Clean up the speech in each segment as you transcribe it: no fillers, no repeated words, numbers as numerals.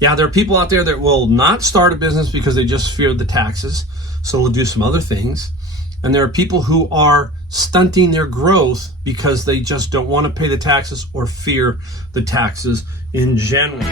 Yeah, there are people out there that will not start a business because they just fear the taxes, so they'll do some other things. And there are people who are stunting their growth because they just don't want to pay the taxes or fear the taxes in general.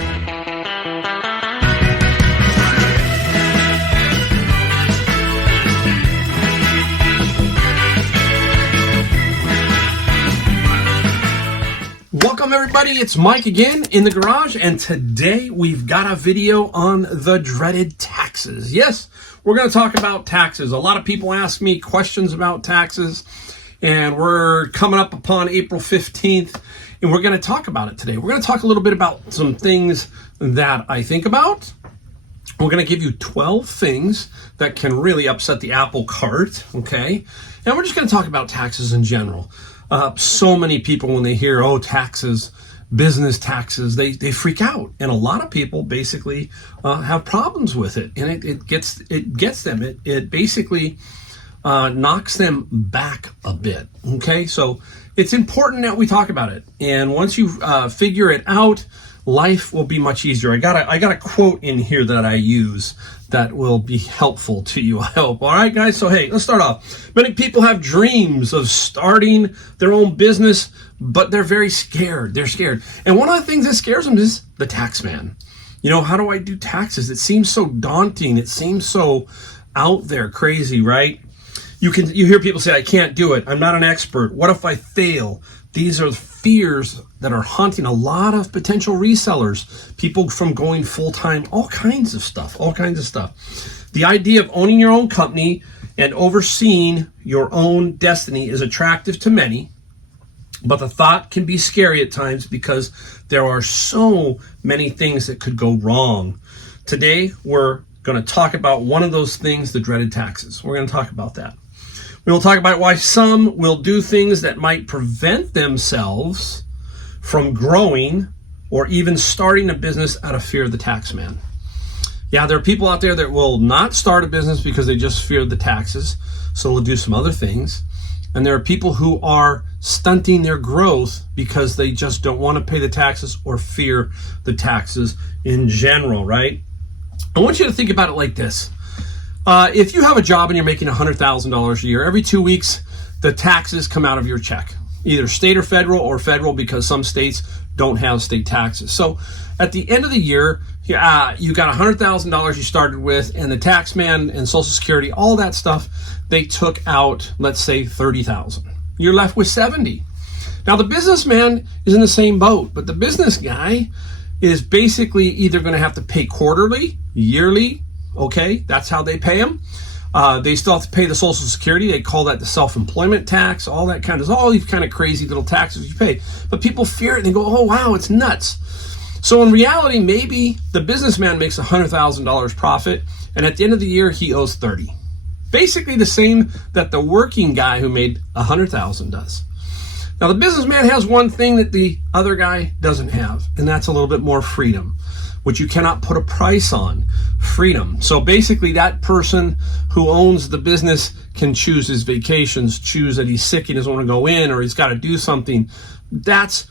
Welcome everybody, it's Mike again in the garage, and today we've got a video on the dreaded taxes. Yes, we're going to talk about taxes. A lot of people ask me questions about taxes, and we're coming up upon April 15th, and we're going to talk about it today. We're going to talk a little bit about some things that I think about. We're going to give you 12 things that can really upset the apple cart, okay? And we're just going to talk about taxes in general. So many people, when they hear, oh, taxes, business taxes, they freak out. And a lot of people basically have problems with it. And it gets them. It basically knocks them back a bit. Okay, so it's important that we talk about it. And once you figure it out, life will be much easier. I got a quote in here that I use that will be helpful to you, I hope. All right, guys, so hey, let's start off. Many people have dreams of starting their own business, but they're very scared. They're scared. And one of the things that scares them is the tax man. You know, how do I do taxes? It seems so daunting. It seems so out there, crazy, right? You hear people say, I can't do it. I'm not an expert. What if I fail? These are fears that are haunting a lot of potential resellers, people from going full-time, all kinds of stuff. The idea of owning your own company and overseeing your own destiny is attractive to many, but the thought can be scary at times because there are so many things that could go wrong. Today, we're going to talk about one of those things, the dreaded taxes. We're going to talk about that. We will talk about why some will do things that might prevent themselves from growing or even starting a business out of fear of the tax man. Yeah, there are people out there that will not start a business because they just fear the taxes, so they'll do some other things. And there are people who are stunting their growth because they just don't want to pay the taxes or fear the taxes in general, right? I want you to think about it like this. If you have a job and you're making $100,000 a year, every 2 weeks, the taxes come out of your check, either state or federal because some states don't have state taxes. So at the end of the year, you got $100,000 you started with, and the tax man and Social Security, all that stuff, they took out, let's say, $30,000. You're left with $70,000. Now the businessman is in the same boat, but the business guy is basically either going to have to pay quarterly, yearly. Okay, that's how they pay them. They still have to pay the Social Security. They call that the self-employment tax, all that kind of, all these kind of crazy little taxes you pay. But people fear it and they go, oh, wow, it's nuts. So in reality, maybe the businessman makes $100,000 profit, and at the end of the year, he owes $30,000. Basically the same that the working guy who made $100,000 does. Now, the businessman has one thing that the other guy doesn't have, and that's a little bit more freedom, which you cannot put a price on. Freedom. So basically that person who owns the business can choose his vacations, choose that he's sick, he doesn't want to go in, or he's got to do something. That's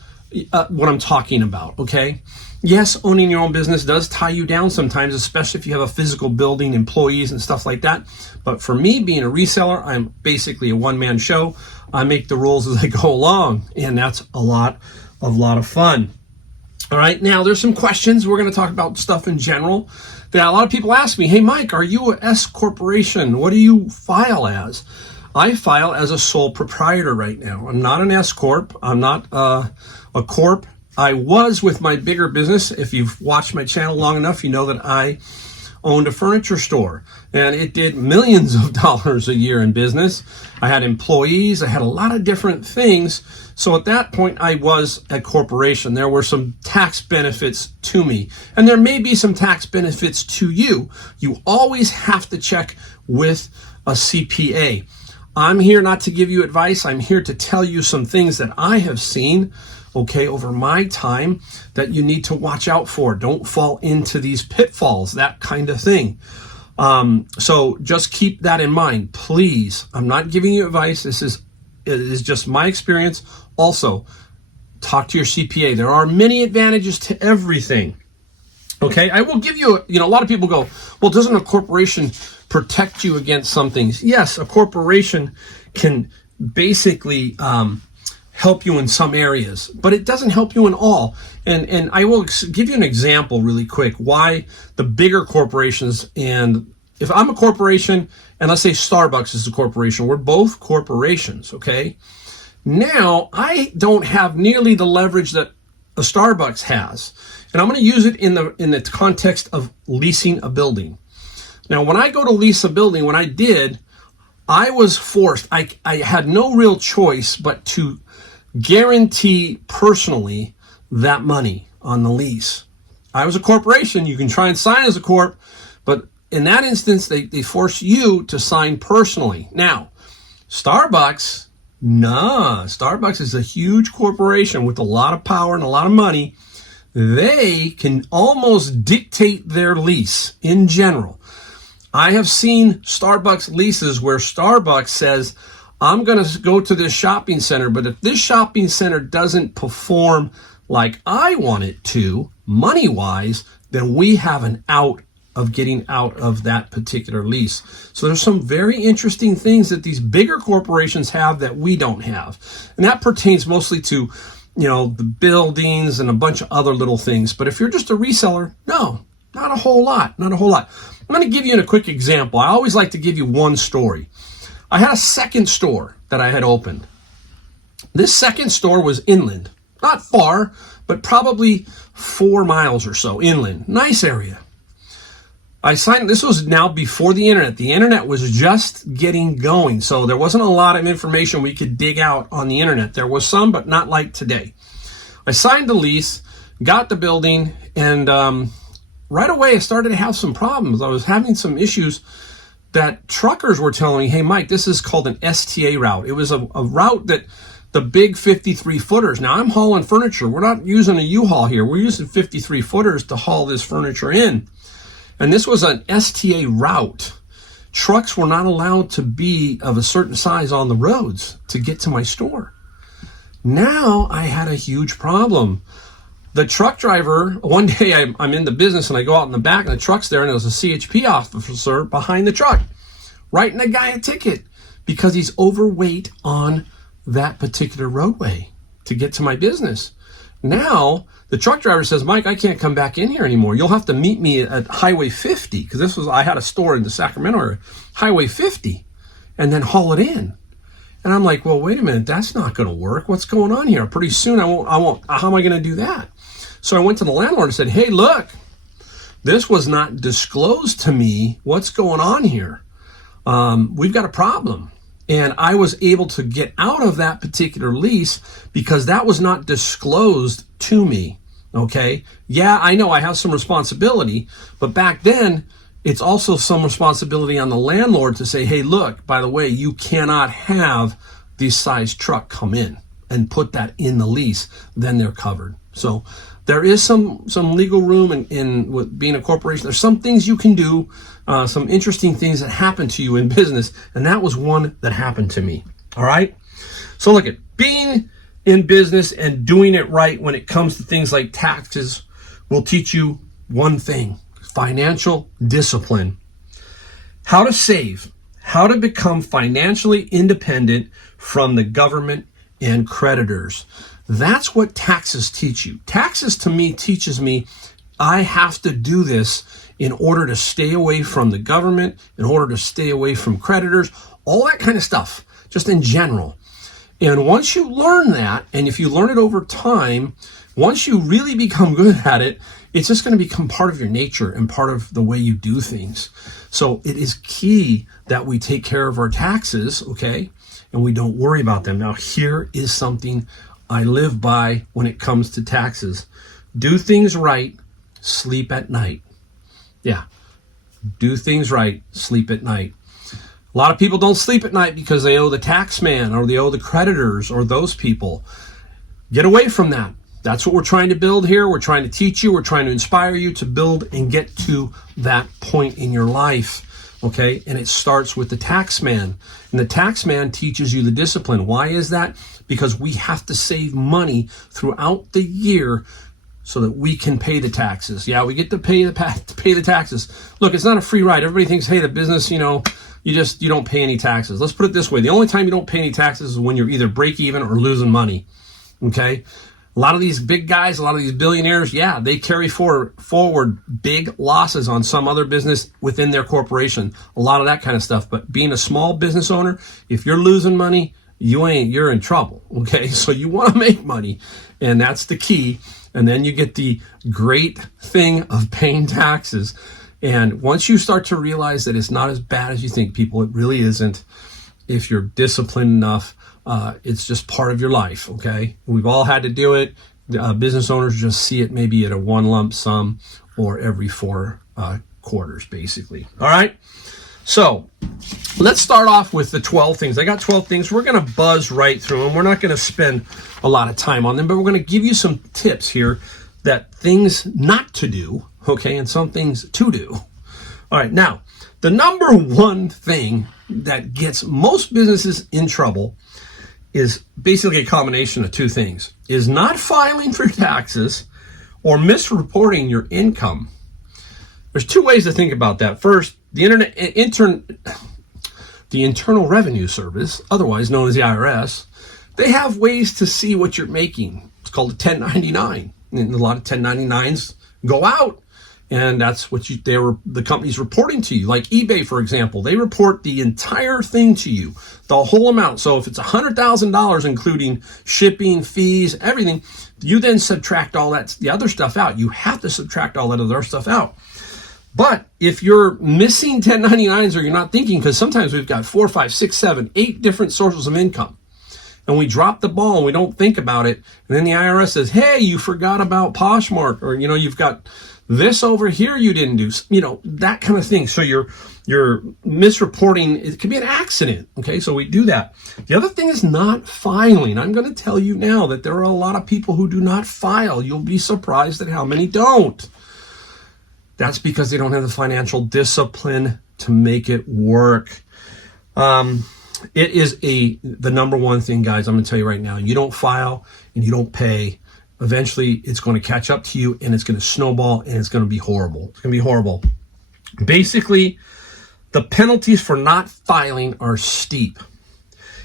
what I'm talking about, okay? Yes, owning your own business does tie you down sometimes, especially if you have a physical building, employees and stuff like that. But for me, being a reseller, I'm basically a one-man show. I make the rules as I go along, and that's a lot of fun. All right, now there's some questions. We're going to talk about stuff in general that a lot of people ask me. Hey, Mike, are you an S corporation? What do you file as? I file as a sole proprietor right now. I'm not an S corp. I'm not a corp. I was with my bigger business. If you've watched my channel long enough, you know that I owned a furniture store, and it did millions of dollars a year in business. I had employees. I had a lot of different things. So at that point, I was a corporation. There were some tax benefits to me, and there may be some tax benefits to you. You always have to check with a CPA. I'm here not to give you advice. I'm here to tell you some things that I have seen, okay, over my time that you need to watch out for. Don't fall into these pitfalls, that kind of thing. So just keep that in mind, please. I'm not giving you advice. It is just my experience. Also, talk to your CPA. There are many advantages to everything. Okay, I will give you, a lot of people go, well, doesn't a corporation protect you against some things? Yes, a corporation can basically help you in some areas, but it doesn't help you in all. And I will give you an example really quick why the bigger corporations, and if I'm a corporation, and let's say Starbucks is a corporation, we're both corporations, okay? Now, I don't have nearly the leverage that a Starbucks has. And I'm going to use it in the context of leasing a building. Now, when I go to lease a building, when I did, I was forced. I had no real choice but to guarantee personally that money on the lease. I was a corporation. You can try and sign as a corp, but in that instance, they force you to sign personally. Now, Starbucks, Starbucks is a huge corporation with a lot of power and a lot of money. They can almost dictate their lease in general. I have seen Starbucks leases where Starbucks says, I'm going to go to this shopping center, but if this shopping center doesn't perform like I want it to, money-wise, then we have an out of getting out of that particular lease. So there's some very interesting things that these bigger corporations have that we don't have. And that pertains mostly to the buildings and a bunch of other little things. But if you're just a reseller, no, not a whole lot. I'm going to give you a quick example. I always like to give you one story. I had a second store that I had opened. This second store was inland, not far, but probably 4 miles or so inland. Nice area. This was now before the internet. The internet was just getting going, so there wasn't a lot of information we could dig out on the internet. There was some, but not like today. I signed the lease, got the building, and right away I started to have some problems. I was having some issues that truckers were telling me, hey, Mike, this is called an STA route. It was a route that the big 53 footers. Now I'm hauling furniture. We're not using a U-Haul here. We're using 53 footers to haul this furniture in. And this was an STA route. Trucks were not allowed to be of a certain size on the roads to get to my store. Now I had a huge problem. The truck driver, one day I'm in the business and I go out in the back and the truck's there and there's a CHP officer behind the truck writing a guy a ticket because he's overweight on that particular roadway to get to my business. Now, the truck driver says, Mike, I can't come back in here anymore. You'll have to meet me at Highway 50, because I had a store in the Sacramento area, Highway 50, and then haul it in. And I'm like, well, wait a minute, that's not going to work. What's going on here? Pretty soon I won't, how am I going to do that? So I went to the landlord and said, hey, look, this was not disclosed to me. What's going on here? We've got a problem. And I was able to get out of that particular lease because that was not disclosed to me, okay? Yeah, I know I have some responsibility, but back then, it's also some responsibility on the landlord to say, hey, look, by the way, you cannot have this size truck come in and put that in the lease, then they're covered. So there is some legal room in with being a corporation. There's some things you can do, some interesting things that happen to you in business, and that was one that happened to me. All right? So look at being in business and doing it right when it comes to things like taxes will teach you one thing: financial discipline. How to save, how to become financially independent from the government and creditors. That's what taxes teach you. Taxes to me teaches me I have to do this in order to stay away from the government, in order to stay away from creditors, all that kind of stuff, just in general. And once you learn that, and if you learn it over time, once you really become good at it, it's just going to become part of your nature and part of the way you do things. So it is key that we take care of our taxes, okay? And we don't worry about them. Now, here is something I live by when it comes to taxes. Do things right, sleep at night. Yeah, do things right, sleep at night. A lot of people don't sleep at night because they owe the tax man or they owe the creditors or those people. Get away from that. That's what we're trying to build here. We're trying to teach you. We're trying to inspire you to build and get to that point in your life. Okay, and it starts with the tax man. And the tax man teaches you the discipline. Why is that? Because we have to save money throughout the year so that we can pay the taxes. Yeah, we get to pay the taxes. Look, it's not a free ride. Everybody thinks, hey, the business, you don't pay any taxes. Let's put it this way. The only time you don't pay any taxes is when you're either break even or losing money. Okay? A lot of these big guys, a lot of these billionaires, yeah, they carry forward big losses on some other business within their corporation. A lot of that kind of stuff. But being a small business owner, if you're losing money, you're in trouble. Okay? So you want to make money, and that's the key. And then you get the great thing of paying taxes. And once you start to realize that it's not as bad as you think, people, it really isn't. If you're disciplined enough, it's just part of your life, okay? We've all had to do it. Business owners just see it maybe at a one lump sum or every 4 quarters, basically. All right? So let's start off with the 12 things. I got 12 things. We're going to buzz right through them. We're not going to spend a lot of time on them, but we're going to give you some tips here that things not to do, okay, and some things to do. All right, now, the number one thing that gets most businesses in trouble is basically a combination of 2 things, is not filing for taxes or misreporting your income. There's 2 ways to think about that. First, the Internal Revenue Service, otherwise known as the IRS, they have ways to see what you're making. It's called a 1099. And a lot of 1099s go out, and that's what the company's reporting to you. Like eBay, for example, they report the entire thing to you, the whole amount. So if it's $100,000, including shipping, fees, everything, you then subtract all the other stuff out. You have to subtract all that other stuff out. But if you're missing 1099s or you're not thinking, because sometimes we've got 4, 5, 6, 7, 8 different sources of income, and we drop the ball and we don't think about it, and then the IRS says, hey, you forgot about Poshmark, or, you've got this over here you didn't do, that kind of thing. So you're misreporting. It could be an accident, okay? So we do that. The other thing is not filing. I'm going to tell you now that there are a lot of people who do not file. You'll be surprised at how many don't. That's because they don't have the financial discipline to make it work. It is the number one thing, guys. I'm going to tell you right now. You don't file and you don't pay. Eventually, it's going to catch up to you, and it's going to snowball, and it's going to be horrible. It's going to be horrible. Basically, the penalties for not filing are steep.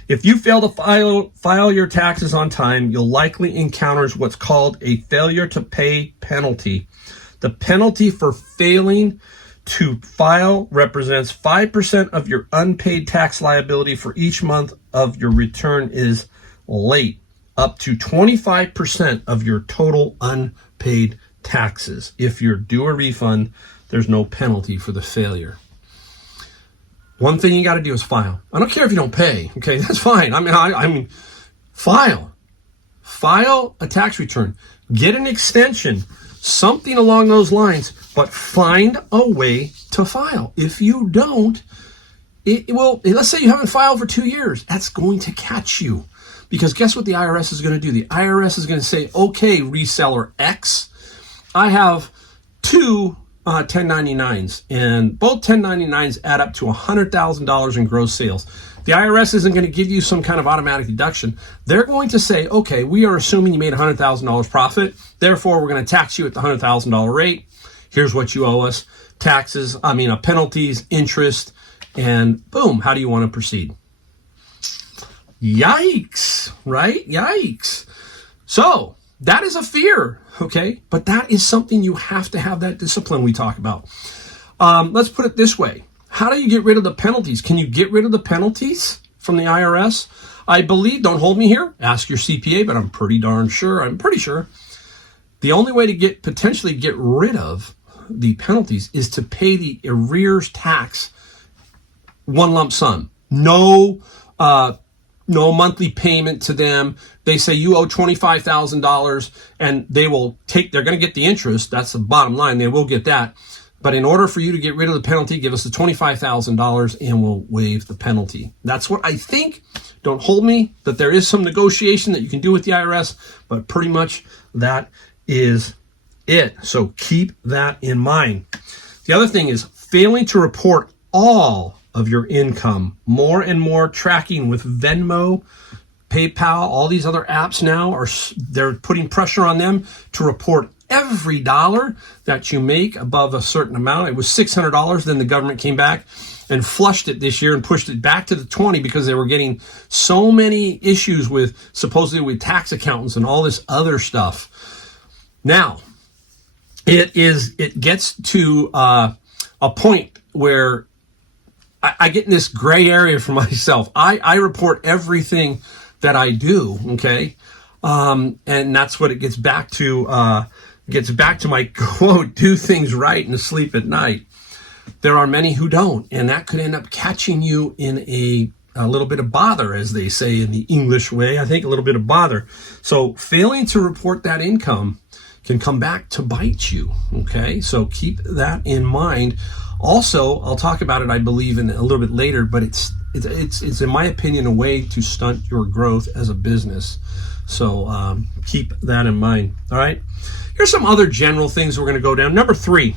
If you fail to file your taxes on time, you'll likely encounter what's called a failure to pay penalty. The penalty for failing to file represents 5% of your unpaid tax liability for each month of your return is late, up to 25% of your total unpaid taxes. If you're due a refund, there's no penalty for the failure. One thing you got to do is file. I don't care if you don't pay. Okay, that's fine. I mean, file a tax return, get an extension, something along those lines, but find a way to file. If you don't, let's say you haven't filed for 2 years, that's going to catch you. Because guess what the IRS is going to do? The IRS is going to say, okay, reseller X, I have 2 1099s, and both 1099s add up to $100,000 in gross sales. The IRS isn't going to give you some kind of automatic deduction. They're going to say, okay, we are assuming you made $100,000 profit. Therefore, we're going to tax you at the $100,000 rate. Here's what you owe us. Penalties, interest, and boom, how do you want to proceed? Yikes, right? Yikes. So that is a fear, okay? But that is something you have to have that discipline we talk about. Let's put it this way. How do you get rid of the penalties? Can you get rid of the penalties from the IRS? I believe, don't hold me here, ask your CPA, but I'm pretty sure. The only way to potentially get rid of the penalties is to pay the arrears tax one lump sum. No monthly payment to them. They say you owe $25,000 and they're going to get the interest. That's the bottom line. They will get that. But in order for you to get rid of the penalty, give us the $25,000 and we'll waive the penalty. That's what I think. Don't hold me, that there is some negotiation that you can do with the IRS, but pretty much that is it. So keep that in mind. The other thing is failing to report all of your income. More and more tracking with Venmo, PayPal, all these other apps now they're putting pressure on them to report every dollar that you make above a certain amount. It was $600. Then the government came back and flushed it this year and pushed it back to the 20 because they were getting so many issues with supposedly with tax accountants and all this other stuff. Now, it gets to a point where I get in this gray area for myself. I report everything that I do, okay? And that's what it gets back to. Gets back to my quote, do things right and sleep at night. There are many who don't, and that could end up catching you in a little bit of bother, as they say in the English way. I think a little bit of bother. So failing to report that income can come back to bite you, okay? So keep that in mind. Also, I'll talk about it, I believe, in a little bit later, but it's in my opinion, a way to stunt your growth as a business. So keep that in mind, all right? Here's some other general things we're going to go down. Number 3,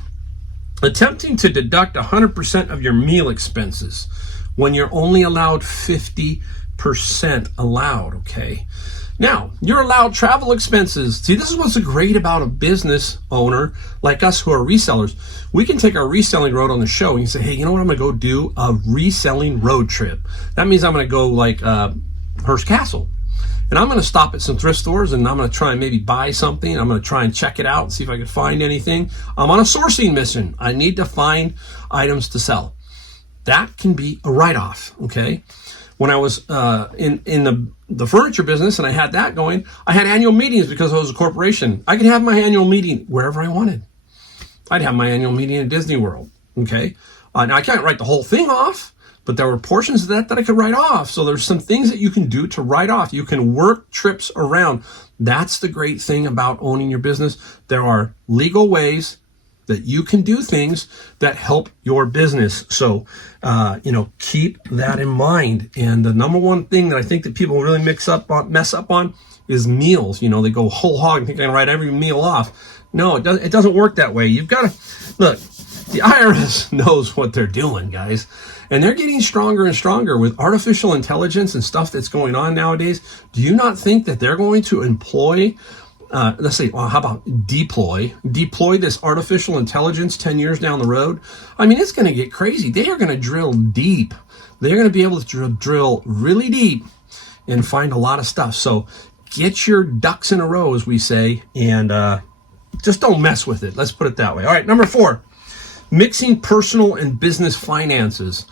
attempting to deduct 100% of your meal expenses when you're only allowed 50% allowed, okay? Now, you're allowed travel expenses. See, this is what's great about a business owner like us who are resellers. We can take our reselling road on the show and say, hey, you know what? I'm going to go do a reselling road trip. That means I'm going to go like Hearst Castle. And I'm going to stop at some thrift stores and I'm going to try and maybe buy something. I'm going to try and check it out and see if I can find anything. I'm on a sourcing mission. I need to find items to sell. That can be a write-off, okay? When I was in the furniture business and I had that going, I had annual meetings because I was a corporation. I could have my annual meeting wherever I wanted. I'd have my annual meeting at Disney World, okay? Now, I can't write the whole thing off, but there were portions of that I could write off. So there's some things that you can do to write off. You can work trips around. That's the great thing about owning your business. There are legal ways that you can do things that help your business. So, keep that in mind. And the number one thing that I think that people really mess up on is meals. They go whole hog and think I can write every meal off. No, it doesn't work that way. You've got to, look, the IRS knows what they're doing, guys. And they're getting stronger and stronger with artificial intelligence and stuff that's going on nowadays. Do you not think that they're going to employ let's say, well, how about deploy this artificial intelligence 10 years down the road? I mean, it's going to get crazy. They are going to drill deep. They're going to be able to drill really deep and find a lot of stuff. So get your ducks in a row, as we say, and just don't mess with it. Let's put it that way. All right, number 4, mixing personal and business finances.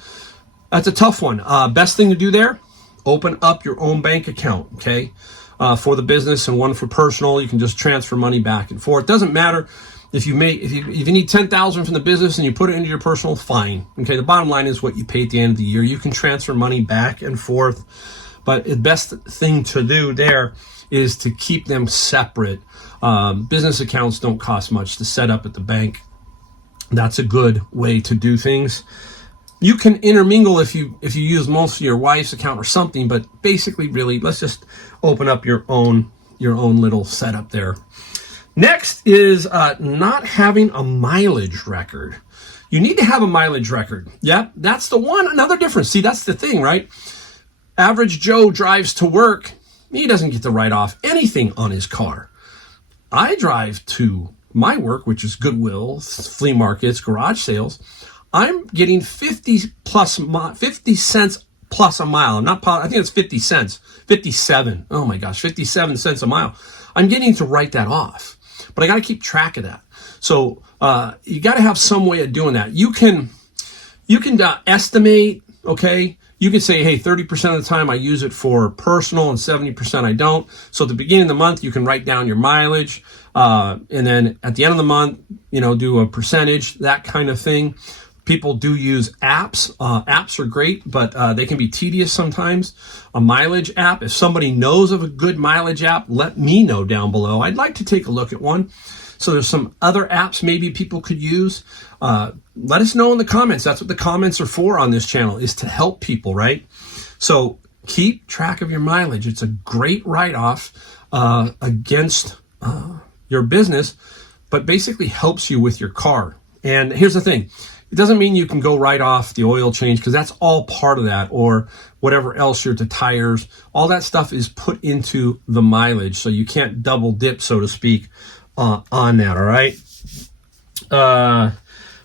That's a tough one. Best thing to do there, open up your own bank account, okay? For the business and one for personal. You can just transfer money back and forth. Doesn't matter if you need $10,000 from the business and you put it into your personal, fine. Okay, the bottom line is what you pay at the end of the year. You can transfer money back and forth, but the best thing to do there is to keep them separate. Business accounts don't cost much to set up at the bank. That's a good way to do things. You can intermingle if you use most of your wife's account or something, but basically, really, let's just open up your own little setup there. Next is not having a mileage record. You need to have a mileage record. Yeah, that's the one. Another difference. See, that's the thing, right? Average Joe drives to work. He doesn't get to write off anything on his car. I drive to my work, which is Goodwill, flea markets, garage sales. I'm getting 50 cents plus a mile. I think it's 50 cents. 57. Oh my gosh, 57 cents a mile. I'm getting to write that off, but I got to keep track of that. So you got to have some way of doing that. You can estimate, okay? You can say, hey, 30% of the time I use it for personal and 70% I don't. So at the beginning of the month, you can write down your mileage. And then at the end of the month, do a percentage, that kind of thing. People do use apps. Apps are great, but they can be tedious sometimes. A mileage app, if somebody knows of a good mileage app, let me know down below. I'd like to take a look at one. So there's some other apps maybe people could use. Let us know in the comments. That's what the comments are for on this channel, is to help people, right? So keep track of your mileage. It's a great write-off against your business, but basically helps you with your car. And here's the thing. It doesn't mean you can go right off the oil change, because that's all part of that, or whatever else, the tires. All that stuff is put into the mileage, so you can't double dip, so to speak, on that. All right.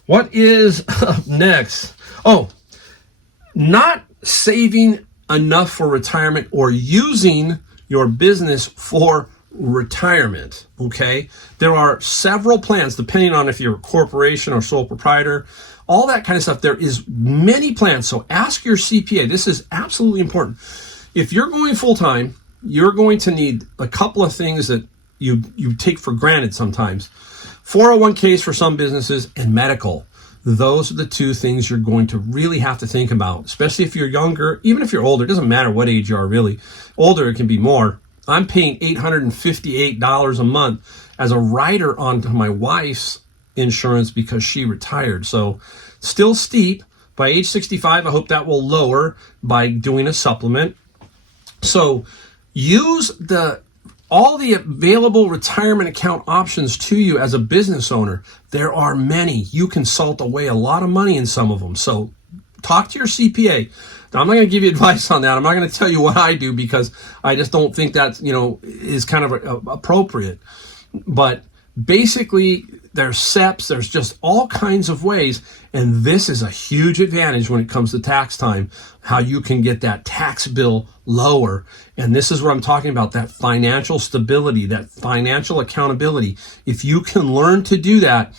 What is up next? Oh, not saving enough for retirement or using your business for retirement. Okay. There are several plans depending on if you're a corporation or sole proprietor, all that kind of stuff. There is many plans. So ask your CPA. This is absolutely important. If you're going full time, you're going to need a couple of things that you take for granted sometimes. 401ks for some businesses and medical. Those are the two things you're going to really have to think about, especially if you're younger. Even if you're older, it doesn't matter what age you are really. Older, it can be more. I'm paying $858 a month as a rider onto my wife's insurance because she retired. So still steep. By age 65, I hope that will lower by doing a supplement. So use all the available retirement account options to you as a business owner. There are many. You can salt away a lot of money in some of them. So talk to your CPA. Now, I'm not going to give you advice on that. I'm not going to tell you what I do because I just don't think that, is kind of appropriate. But basically, there's SEPs, there's just all kinds of ways. And this is a huge advantage when it comes to tax time, how you can get that tax bill lower. And this is what I'm talking about, that financial stability, that financial accountability. If you can learn to do that,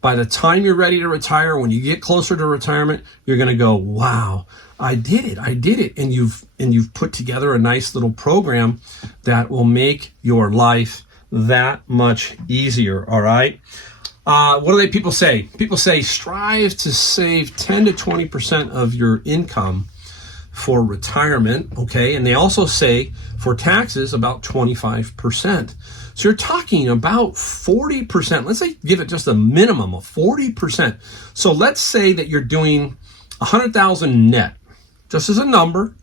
by the time you're ready to retire, when you get closer to retirement, you're going to go, wow, I did it. And you've put together a nice little program that will make your life that much easier. All right. What do people say? People say strive to save 10 to 20% of your income for retirement. Okay. And they also say for taxes about 25%. So you're talking about 40%. Let's say give it just a minimum of 40%. So let's say that you're doing 100,000 net, just as a number.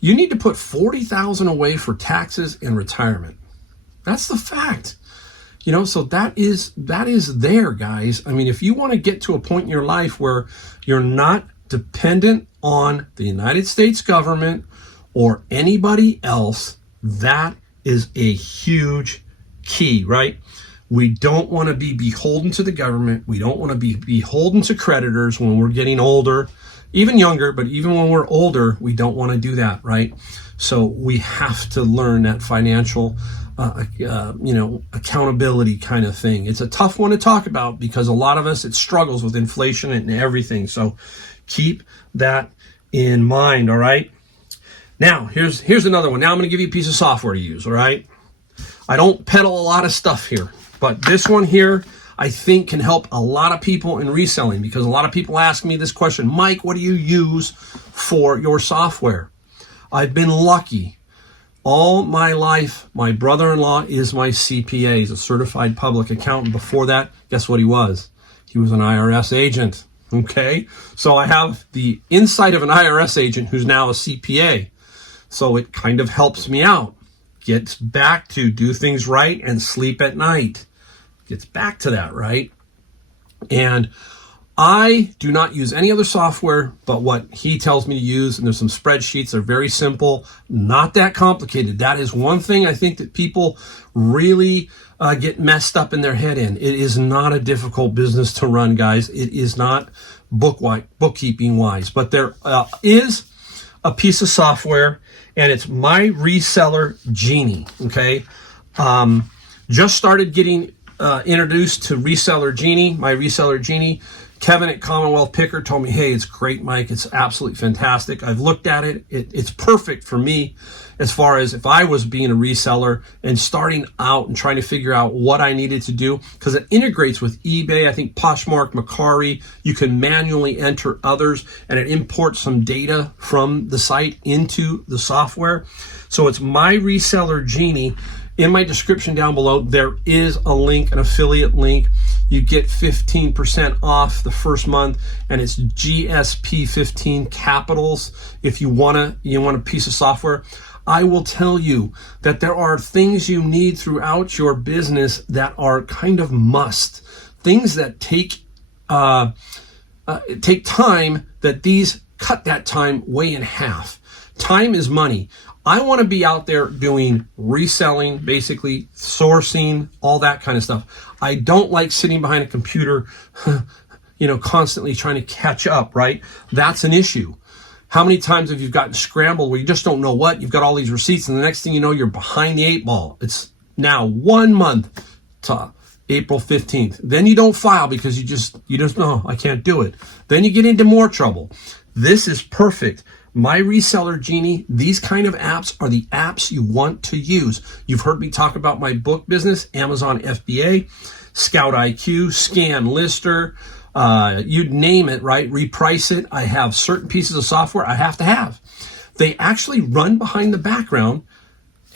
You need to put 40,000 away for taxes and retirement. That's the fact. So that is there, guys. I mean, if you want to get to a point in your life where you're not dependent on the United States government or anybody else, that is a huge key, right? We don't want to be beholden to the government. We don't want to be beholden to creditors when we're getting older, even younger, but even when we're older, we don't want to do that, right? So we have to learn that financial accountability kind of thing. It's a tough one to talk about because a lot of us, it struggles with inflation and everything. So keep that in mind. All right. Now here's another one. Now I'm going to give you a piece of software to use. All right. I don't peddle a lot of stuff here, but this one here, I think can help a lot of people in reselling because a lot of people ask me this question, Mike, what do you use for your software? I've been lucky. All my life, my brother-in-law is my CPA. He's a certified public accountant. Before that, guess what he was? He was an IRS agent. Okay? So I have the insight of an IRS agent who's now a CPA. So it kind of helps me out. Gets back to do things right and sleep at night. Gets back to that, right? And I do not use any other software but what he tells me to use. And there's some spreadsheets. They're very simple, not that complicated. That is one thing I think that people really get messed up in their head in. It is not a difficult business to run, guys. It is not bookkeeping wise, but there is a piece of software and it's My Reseller Genie. Okay. Just started getting introduced to Reseller Genie, My Reseller Genie. Kevin at Commonwealth Picker told me, hey, it's great, Mike. It's absolutely fantastic. I've looked at it. It's perfect for me as far as if I was being a reseller and starting out and trying to figure out what I needed to do, because it integrates with eBay. I think Poshmark, Mercari, you can manually enter others, and it imports some data from the site into the software. So it's My Reseller Genie. In my description down below, there is a link, an affiliate link. You get 15% off the first month, and it's GSP 15 capitals. If you want a piece of software, I will tell you that there are things you need throughout your business that are kind of must, things that take time. That these cut that time way in half. Time is money. I want to be out there doing reselling, basically sourcing, all that kind of stuff. I don't like sitting behind a computer, constantly trying to catch up, right? That's an issue. How many times have you gotten scrambled where you just don't know what? You've got all these receipts, and the next thing you know, you're behind the 8 ball. It's now 1 month to April 15th. Then you don't file because you just know, I can't do it. Then you get into more trouble. This is perfect. My Reseller Genie, these kind of apps are the apps you want to use. You've heard me talk about my book business, Amazon FBA, Scout IQ, Scan Lister, you'd name it, right? Reprice it. I have certain pieces of software I have to have. They actually run behind the background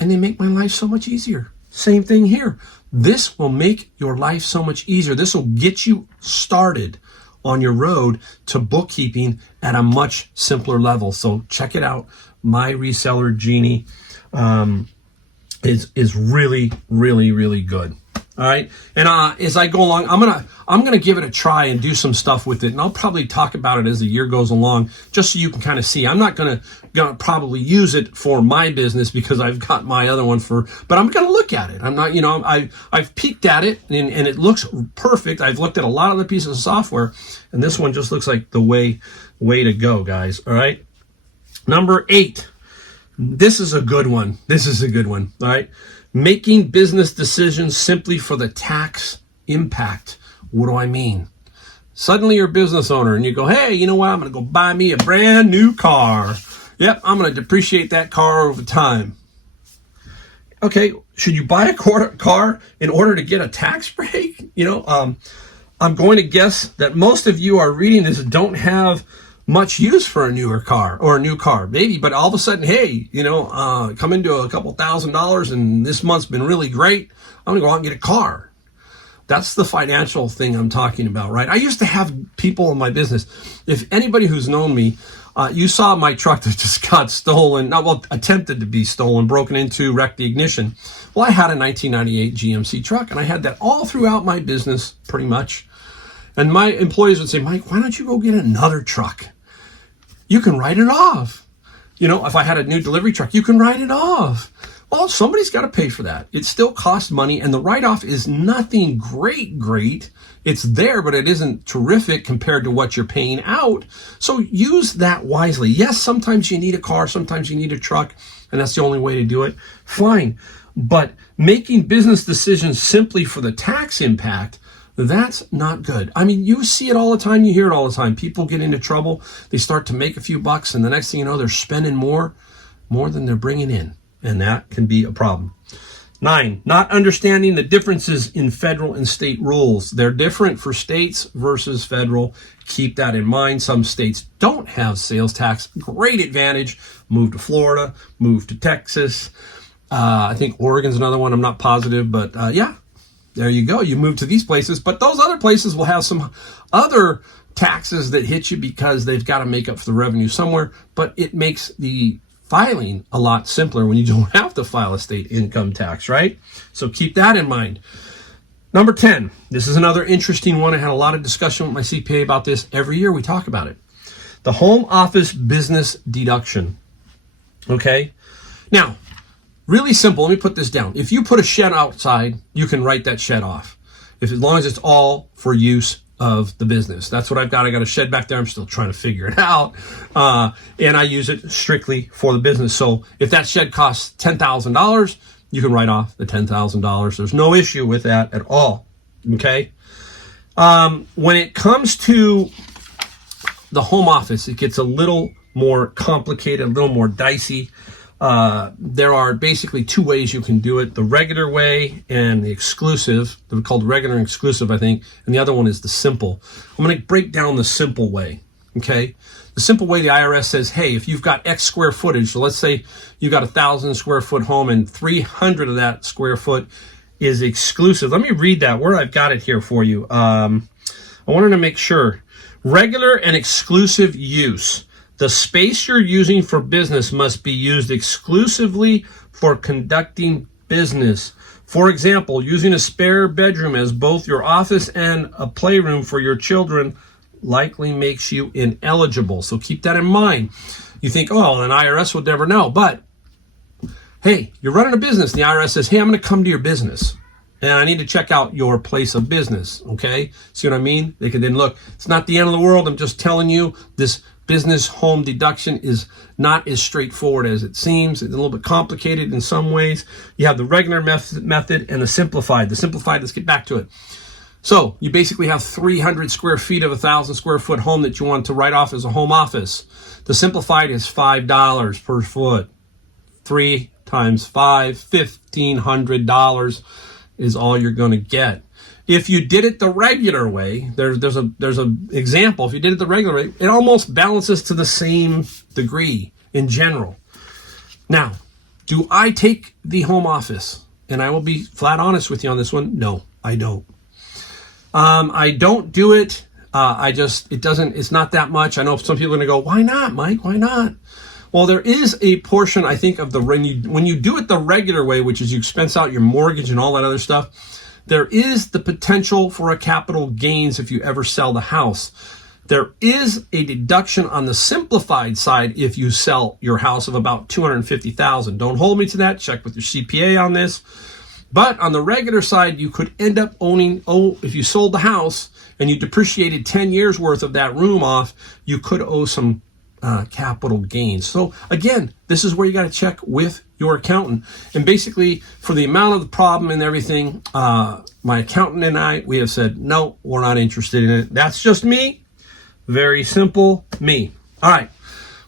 and they make my life so much easier. Same thing here. This will make your life so much easier. This will get you started on your road to bookkeeping at a much simpler level. So check it out. My Reseller Genie is really, really, really good. All right. And as I go along, I'm gonna give it a try and do some stuff with it, and I'll probably talk about it as the year goes along, just so you can kind of see. I'm not gonna probably use it for my business because I've got my other one but I'm gonna look at it. I'm not, I've peeked at it and it looks perfect. I've looked at a lot of the pieces of software, and this one just looks like the way to go, guys. All right. Number 8. This is a good one. All right. Making business decisions simply for the tax impact. What do I mean? Suddenly you're a business owner and you go, hey, you know what? I'm going to go buy me a brand new car. Yep, I'm going to depreciate that car over time. Okay, should you buy a car in order to get a tax break? I'm going to guess that most of you are reading this and don't have much use for a newer car or a new car, maybe, but all of a sudden, hey, come into a couple $1,000s and this month's been really great. I'm gonna go out and get a car. That's the financial thing I'm talking about, right? I used to have people in my business. If anybody who's known me, you saw my truck that just got stolen, attempted to be stolen, broken into, wrecked the ignition. Well, I had a 1998 GMC truck, and I had that all throughout my business, pretty much. And my employees would say, Mike, why don't you go get another truck? You can write it off. If I had a new delivery truck, you can write it off. Well, somebody's got to pay for that. It still costs money, and the write-off is nothing great. It's there, but it isn't terrific compared to what you're paying out. So use that wisely. Yes, sometimes you need a car, sometimes you need a truck, and that's the only way to do it. Fine. But making business decisions simply for the tax impact, that's not good. I mean, you see it all the time. You hear it all the time. People get into trouble. They start to make a few bucks, and the next thing you know, they're spending more than they're bringing in. And that can be a problem. 9, not understanding the differences in federal and state rules. They're different for states versus federal. Keep that in mind. Some states don't have sales tax. Great advantage. Move to Florida, move to Texas. I think Oregon's another one. I'm not positive, but yeah. There you go. You move to these places, but those other places will have some other taxes that hit you because they've got to make up for the revenue somewhere, but it makes the filing a lot simpler when you don't have to file a state income tax, right? So keep that in mind. Number 10, this is another interesting one. I had a lot of discussion with my CPA about this. Every year we talk about it. The home office business deduction. Okay? Now, really simple. Let me put this down. If you put a shed outside, you can write that shed off. As long as it's all for use of the business. That's what I've got. I got a shed back there. I'm still trying to figure it out. And I use it strictly for the business. So if that shed costs $10,000, you can write off the $10,000. There's no issue with that at all. Okay. When it comes to the home office, it gets a little more complicated, a little more dicey. There are basically 2 ways you can do it. The regular way and the exclusive. They're called regular and exclusive, I think. And the other one is the simple. I'm going to break down the simple way. Okay. The simple way, the IRS says, hey, if you've got X square footage, so let's say you got 1,000 square foot home and 300 of that square foot is exclusive. Let me read that where I've got it here for you. I wanted to make sure. Regular and exclusive use. The space you're using for business must be used exclusively for conducting business. For example, using a spare bedroom as both your office and a playroom for your children likely makes you ineligible. So keep that in mind. You think, oh, an IRS would never know. But hey, you're running a business. The IRS says, hey, I'm going to come to your business and I need to check out your place of business. Okay. See what I mean? They can then look, it's not the end of the world. I'm just telling you this business home deduction is not as straightforward as it seems. It's a little bit complicated in some ways. You have the regular method and the simplified. The simplified, let's get back to it. So you basically have 300 square feet of a 1,000 square foot home that you want to write off as a home office. The simplified is $5 per foot. 3 times 5, $1,500 is all you're going to get. If you did it the regular way, there's a example. If you did it the regular way, it almost balances to the same degree in general. Now, do I take the home office? And I will be flat honest with you on this one. No, I don't. I don't do it. It's not that much. I know some people are going to go, why not, Mike? Why not? Well, there is a portion, I think, of when you do it the regular way, which is you expense out your mortgage and all that other stuff, there is the potential for a capital gains if you ever sell the house. There is a deduction on the simplified side if you sell your house of about $250,000. Don't hold me to that. Check with your CPA on this. But on the regular side, you could end up owning, if you sold the house and you depreciated 10 years worth of that room off, you could owe some capital gains. So again, this is where you got to check with your accountant. And basically, for the amount of the problem and everything, my accountant and I, we have said, no, we're not interested in it. That's just me. Very simple, me. All right,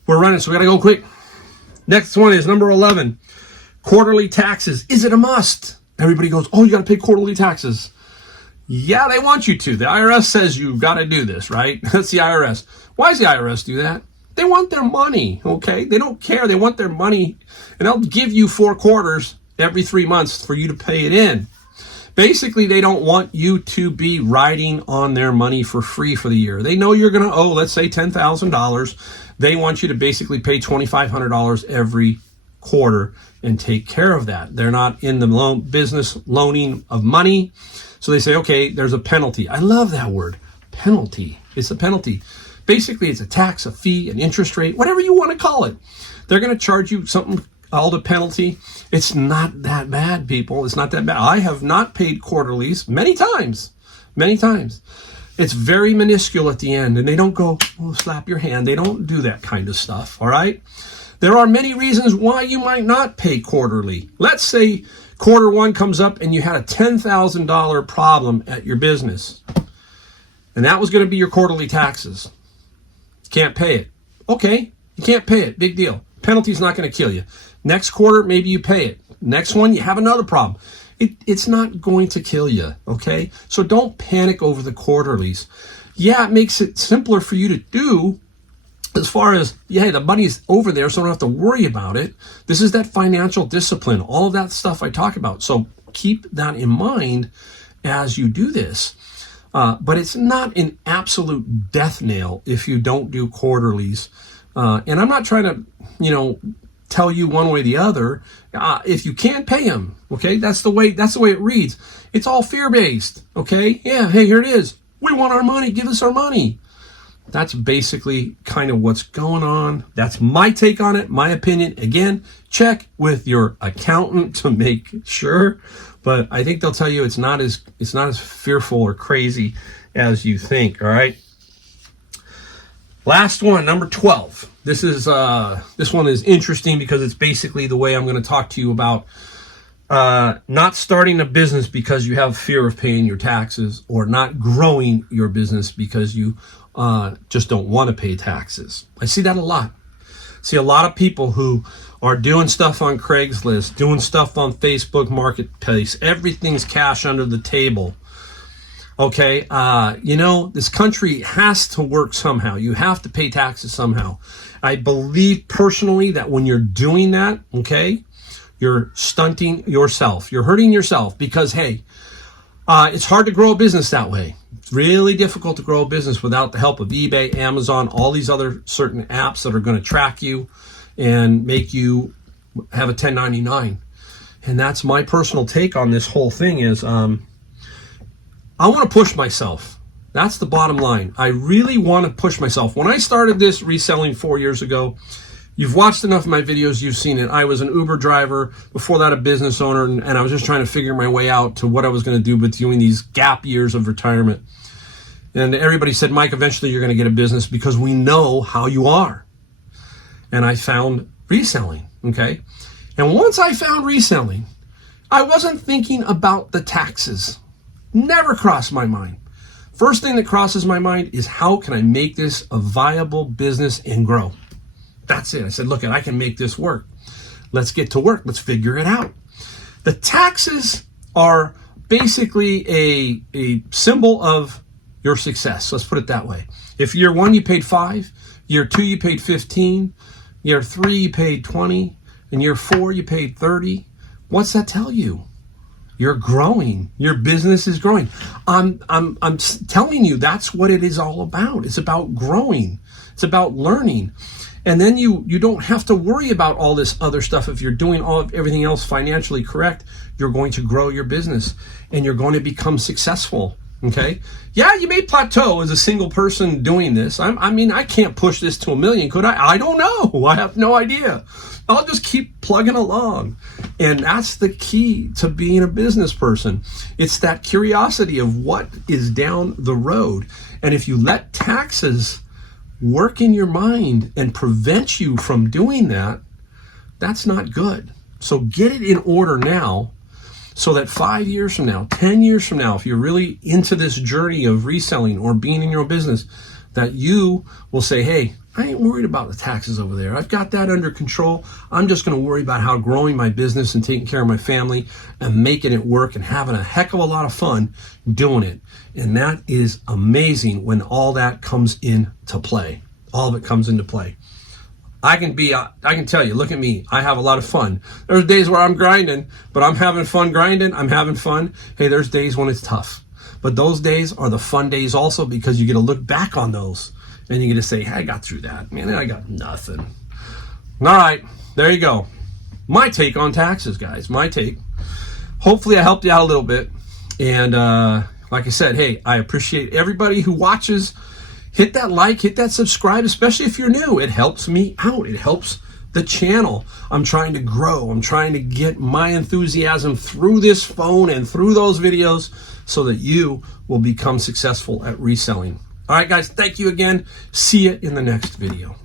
we're running, so we got to go quick. Next one is number 11, quarterly taxes. Is it a must? Everybody goes, oh, you got to pay quarterly taxes. Yeah, they want you to. The IRS says you've got to do this, right? That's the IRS. Why does the IRS do that? They want their money, okay? They don't care. They want their money, and they'll give you 4 quarters every 3 months for you to pay it in. Basically, they don't want you to be riding on their money for free for the year. They know you're going to owe, let's say, $10,000. They want you to basically pay $2,500 every quarter and take care of that. They're not in the business loaning of money. So they say, okay, there's a penalty. I love that word, penalty. It's a penalty. Basically, it's a tax, a fee, an interest rate, whatever you want to call it. They're going to charge you something called a penalty. It's not that bad, people. It's not that bad. I have not paid quarterlies many times. It's very minuscule at the end, and they don't go, oh, slap your hand. They don't do that kind of stuff, all right? There are many reasons why you might not pay quarterly. Let's say quarter 1 comes up and you had a $10,000 problem at your business, and that was going to be your quarterly taxes. Can't pay it. Okay, you can't pay it. Big deal. Penalty's not going to kill you. Next quarter, maybe you pay it. Next one, you have another problem. It's not going to kill you, okay? So don't panic over the quarterlies. Yeah, it makes it simpler for you to do as far as, yeah, the money's over there, so I don't have to worry about it. This is that financial discipline, all of that stuff I talk about. So keep that in mind as you do this. But it's not an absolute death nail if you don't do quarterlies. And I'm not trying to, tell you one way or the other. If you can't pay them, okay, that's the way it reads. It's all fear-based, okay? Yeah, hey, here it is. We want our money. Give us our money. That's basically kind of what's going on. That's my take on it, my opinion. Again, check with your accountant to make sure. But I think they'll tell you it's not as fearful or crazy as you think. All right. Last one, number 12. This one is interesting because it's basically the way I'm going to talk to you about not starting a business because you have fear of paying your taxes, or not growing your business because you just don't want to pay taxes. I see that a lot. See a lot of people who are doing stuff on Craigslist, doing stuff on Facebook Marketplace. Everything's cash under the table. Okay, this country has to work somehow. You have to pay taxes somehow. I believe personally that when you're doing that, okay, you're stunting yourself. You're hurting yourself because, hey, it's hard to grow a business that way. It's really difficult to grow a business without the help of eBay, Amazon, all these other certain apps that are going to track you and make you have a 1099. And that's my personal take on this whole thing is, I want to push myself. That's the bottom line. I really want to push myself. When I started this reselling 4 years ago, You've watched enough of my videos, you've seen it. I was an Uber driver, before that a business owner, and I was just trying to figure my way out to what I was going to do between these gap years of retirement. And everybody said, Mike, eventually you're going to get a business because we know how you are. And I found reselling, okay? And once I found reselling, I wasn't thinking about the taxes. Never crossed my mind. First thing that crosses my mind is how can I make this a viable business and grow? That's it. I said, look, I can make this work. Let's get to work. Let's figure it out. The taxes are basically a symbol of your success. Let's put it that way. If year 1, you paid 5, year 2, you paid 15, year 3, you paid 20, and year 4, you paid 30. What's that tell you? You're growing. Your business is growing. I'm telling you, that's what it is all about. It's about growing. It's about learning. And then you don't have to worry about all this other stuff. If you're doing everything else financially correct, you're going to grow your business and you're going to become successful. Okay? Yeah, you may plateau as a single person doing this. I can't push this to 1 million, could I? I don't know. I have no idea. I'll just keep plugging along. And that's the key to being a business person. It's that curiosity of what is down the road. And if you let taxes work in your mind and prevent you from doing that, that's not good. So get it in order now so that 5 years from now, 10 years from now, if you're really into this journey of reselling or being in your own business, that you will say, hey, I ain't worried about the taxes over there. I've got that under control. I'm just going to worry about how growing my business and taking care of my family and making it work and having a heck of a lot of fun doing it. And that is amazing when all that comes into play. All of it comes into play. I can tell you, look at me. I have a lot of fun. There's days where I'm grinding, but I'm having fun grinding. I'm having fun. Hey, there's days when it's tough. But those days are the fun days also because you get to look back on those and you get to say, hey, I got through that. Man, I got nothing. All right, there you go. My take on taxes, guys. My take. Hopefully I helped you out a little bit. And like I said, hey, I appreciate everybody who watches. Hit that like, hit that subscribe, especially if you're new. It helps me out. It helps the channel. I'm trying to grow. I'm trying to get my enthusiasm through this phone and through those videos so that you will become successful at reselling. All right, guys, thank you again. See you in the next video.